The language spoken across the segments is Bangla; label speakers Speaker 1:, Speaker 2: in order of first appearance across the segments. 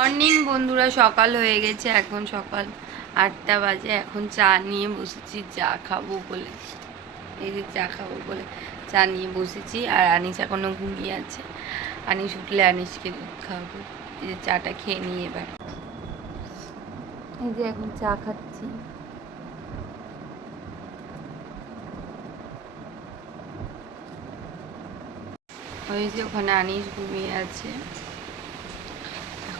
Speaker 1: মর্নিং বন্ধুরা, সকাল হয়ে গেছে, এখন সকাল আটটা বাজে, এখন চা নিয়ে বসেছি, চা খাব বলে। এই যে চা খাব বলে চা নিয়ে বসেছি, আর আনিস এখনও ঘুমিয়ে আছে। আনিস উঠলে আনিসকে দুধ খাওয়াবো। এই যে চাটা খেয়ে নিয়ে এবার। এই যে এখন চা খাচ্ছি। ওই যে ওখানে আনিস ঘুমিয়ে আছে।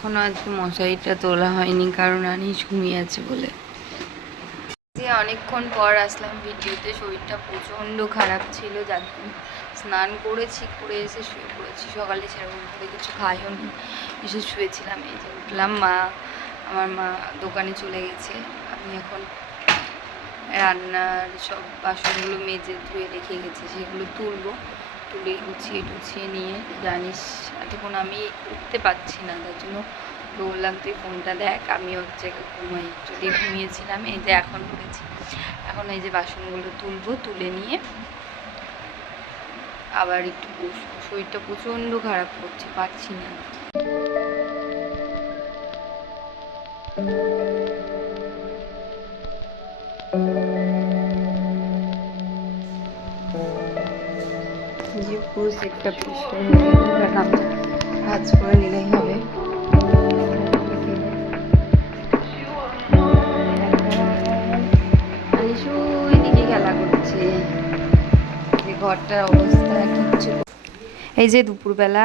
Speaker 1: এখনও আজকে মশারিটা তোলা হয়নি, কারণ আনিস ঘুমিয়ে আছে বলে। যে অনেকক্ষণ পর আসলাম ভিডিওতে, শরীরটা প্রচণ্ড খারাপ ছিল, যার স্নান করেছি, করে এসে শুয়ে পড়েছি। সকালে সেরকম করে কিছু খাইও নি, এসে শুয়েছিলাম। এই যে উঠলাম, মা, আমার মা দোকানে চলে গেছে। আমি এখন রান্নার সব বাসনগুলো মেজে ধুয়ে রেখে গেছি, সেগুলো তুলবো। তুলে গুছিয়ে টুছিয়ে নিয়ে জানিস, এতক্ষণ আমি উঠতে পারছি না, তার জন্য বললাম তুই ফোনটা দেখ, আমি হচ্ছে ঘুমাই। যদি ঘুমিয়েছিলাম, এই যে এখন উঠেছি। এখন এই যে বাসনগুলো তুলবো, তুলে নিয়ে আবার একটু শরীরটা প্রচণ্ড খারাপ করছে, পারছি না। এবার আমি ভাজ করে নিলেই হবে। ঘরটার এই যে দুপুরবেলা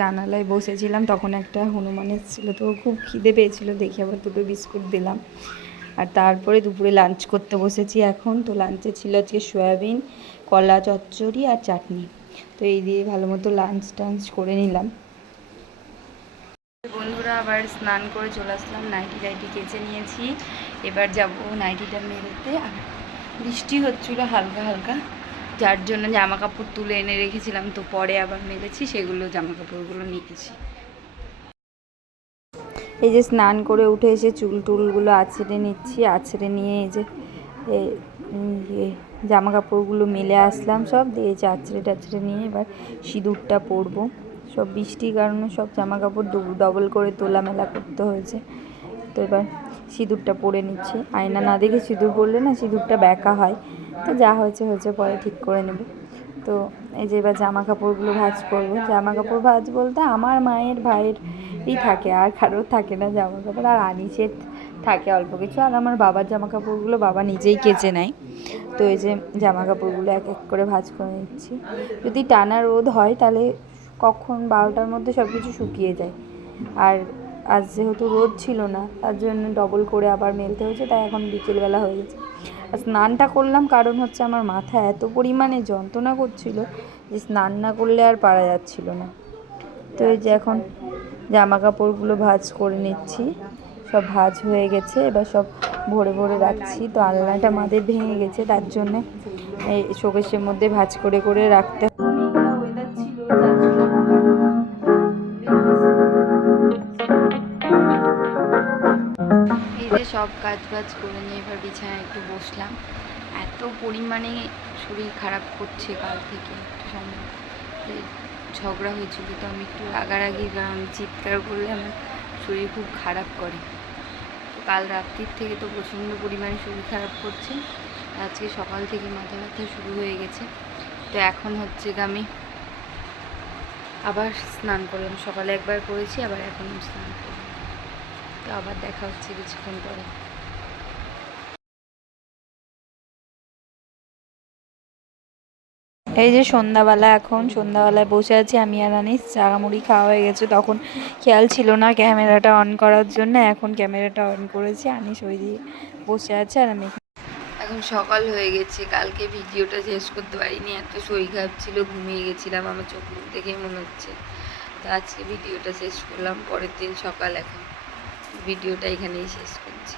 Speaker 1: জানালায় বসেছিলাম, তখন একটা হনুমান এসেছিল তো খুব খিদে পেয়েছিল, দেখে আবার দুটো বিস্কুট দিলাম। আর তারপরে দুপুরে লাঞ্চ করতে বসেছি এখন। তো লাঞ্চে ছিল আজকে সয়াবিন, কলা চচ্চড়ি আর চাটনি। তো এই দিয়ে ভালো মতো লাঞ্চ টাঞ্চ করে নিলাম। বন্ধুরা আবার স্নান করে চলে আসলাম। নাইটি টাইটি কেচে নিয়েছি। এবার যাব নাইটিটা মেরোতে আর বৃষ্টি হচ্ছিল হালকা হালকা। যার জন্য জামা কাপড় তুলে এনে রেখেছিলাম। তো পরে আবার মেলেছি। সেগুলো জামা কাপড়গুলো নিয়েছি এই যে স্নান করে উঠে এসে চুল টুলগুলো আছড়ে নিচ্ছি। আছড়ে নিয়ে এই যে ইয়ে জামা কাপড়গুলো মেলে আসলাম সব, দিয়ে আছড়ে টাছড়ে নিয়ে এবার সিঁদুরটা পরবো। সব বৃষ্টির কারণে সব জামা কাপড় ডবল করে তোলা মেলা করতে হয়েছে। তো এবার সিঁদুরটা পরে নিচ্ছে। আয়না না দেখে সিঁদুর পরলে না সিঁদুরটা ব্যাকা হয়। তো যা হয়েছে হয়েছে, পরে ঠিক করে নেব। তো এই যে এবার জামা কাপড়গুলো ভাজ করব। জামা কাপড় ভাজ বলতে আমার মায়ের ভাইয়েরই থাকে, আর কারোর থাকে না জামা কাপড় আর আনিসের থাকে অল্প কিছু। আর আমার বাবার জামা কাপড়গুলো বাবা নিজেই কেচে নেয়। তো এই যে জামা কাপড়গুলো এক এক করে ভাজ করে নিচ্ছি। যদি টানা রোদ হয় তাহলে কখন বারোটার মধ্যে সব কিছু শুকিয়ে যায়। আর আজ যেহেতু রোদ ছিল না, তার জন্য ডবল করে আবার মেলতে হয়েছে, তাই এখন বিকেলবেলা হয়ে গেছে। আর স্নানটা করলাম কারণ হচ্ছে আমার মাথা এত পরিমাণে যন্ত্রণা করছিল যে স্নান না করলে আর পারা যাচ্ছিল না। তো এই যে এখন জামা কাপড়গুলো ভাজ করে নিচ্ছি। সব ভাঁজ হয়ে গেছে, এবার সব ভরে ভরে রাখছি। তো আলনাটা মাদের ভেঙে গেছে, তার জন্যে এই শোকেশের মধ্যে ভাঁজ করে করে রাখতে যে সব কাজ বাজ করে নিয়ে এবার বিছানায় একটু বসলাম। এত পরিমাণে শরীর খারাপ করছে কাল থেকে একটু সামনে ঝগড়া হয়েছিল, তো আমি একটু রাগারাগি চিৎকার করলে আমার শরীর খুব খারাপ করে। কাল রাত্রির থেকে তো প্রচণ্ড পরিমাণে শরীর খারাপ করছে। আজকে সকাল থেকে মাথা ব্যথা শুরু হয়ে গেছে। তো এখন হচ্ছে আমি আবার স্নান করলাম। সকালে একবার করেছি, আবার এখন স্নান করলাম। তো আবার দেখা হচ্ছে কিছুক্ষণ পরে। এই যে সন্ধ্যাবেলা এখন, সন্ধ্যাবেলায় বসে আছি আমি আর আনিস চাগামুড়ি খাওয়া হয়ে গেছে। তখন খেয়াল ছিল না ক্যামেরাটা অন করার জন্য, এখন ক্যামেরাটা অন করেছি, আনিস ওই দিয়ে বসে আছে আর আমি এখন সকাল হয়ে গেছে, কালকে ভিডিওটা শেষ করতে পারিনি, এত শরীর খারাপ ছিল, ঘুমিয়ে গেছিলাম, আমার চোখ মুখ দেখেই মনে হচ্ছে। তো আজকে ভিডিওটা শেষ করলাম, পরের দিন সকাল এখন। ভিডিওটা এখানেই শেষ করছি।